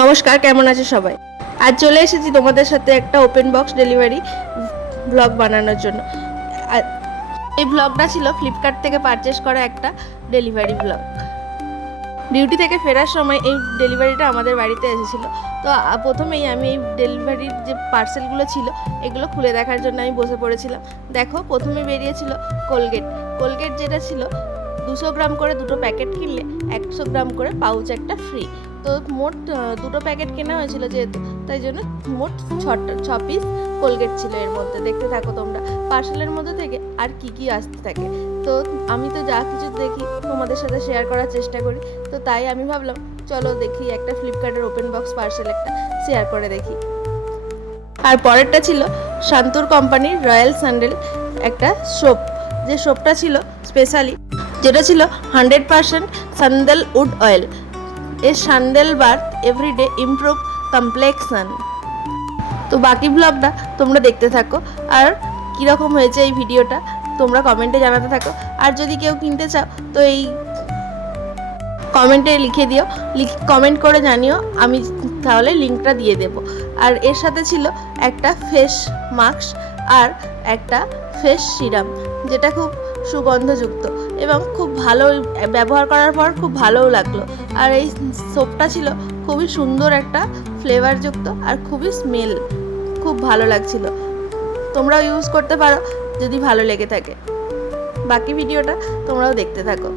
নমস্কার, কেমন আছে সবাই? আজ চলে এসেছি তোমাদের সাথে একটা ওপেন বক্স ডেলিভারি ব্লগ বানানোর জন্য। আর এই ব্লগটা ছিল ফ্লিপকার্ট থেকে পারচেস করা একটা ডেলিভারি ব্লগ। ডিউটি থেকে ফেরার সময় এই ডেলিভারিটা আমাদের বাড়িতে এসেছিল। তো প্রথমেই আমি এই ডেলিভারির যে পার্সেলগুলো ছিল এগুলো খুলে দেখার জন্য আমি বসে পড়েছিলাম। দেখো, প্রথমে বেরিয়েছিল কোলগেট যেটা ছিল 200 গ্রাম করে দুটো প্যাকেট কিনলে 100 গ্রাম করে পাউচ একটা ফ্রি। তো মোট দুটো প্যাকেট কেনা হয়েছিল যেহেতু, তাই জন্য মোট 6 পিস কোলগেট ছিল এর মধ্যে। দেখতে থাকো তোমরা পার্সেলের মধ্যে থেকে আর কি আসতে থাকে। তো আমি তো যা কিছু দেখি তোমাদের সাথে শেয়ার করার চেষ্টা করি, তো তাই আমি ভাবলাম চলো দেখি একটা ফ্লিপকার্টের ওপেন বক্স পার্সেল একটা শেয়ার করে দেখি। আর পরেরটা ছিল শান্তুর কোম্পানির রয়্যাল স্যান্ডেল একটা সোপ, যে সোপটা ছিল স্পেশালি, যেটা ছিল 100% স্যান্ডেল উড অয়েল। এর sandal birth everyday improve complexion. তো বাকি ব্লগটা তোমরা দেখতে থাকো, আর কীরকম হয়েছে এই ভিডিওটা তোমরা কমেন্টে জানাতে থাকো। আর যদি কেউ কিনতে চাও তো এই কমেন্টে লিখে দিও, কমেন্ট করে জানিও, আমি তাহলে লিঙ্কটা দিয়ে দেব। আর এর সাথে ছিল একটা ফেস মাস্ক আর একটা ফেস সিরাম, যেটা খুব সুগন্ধযুক্ত এবং খুব ভালো, ব্যবহার করার পর খুব ভালোও লাগলো। আর এই সোপটা ছিল খুবই সুন্দর একটা ফ্লেভারযুক্ত আর খুবই স্মেল, খুব ভালো লাগছিল। তোমরাও ইউজ করতে পারো যদি ভালো লেগে থাকে। বাকি ভিডিওটা তোমরাও দেখতে থাকো।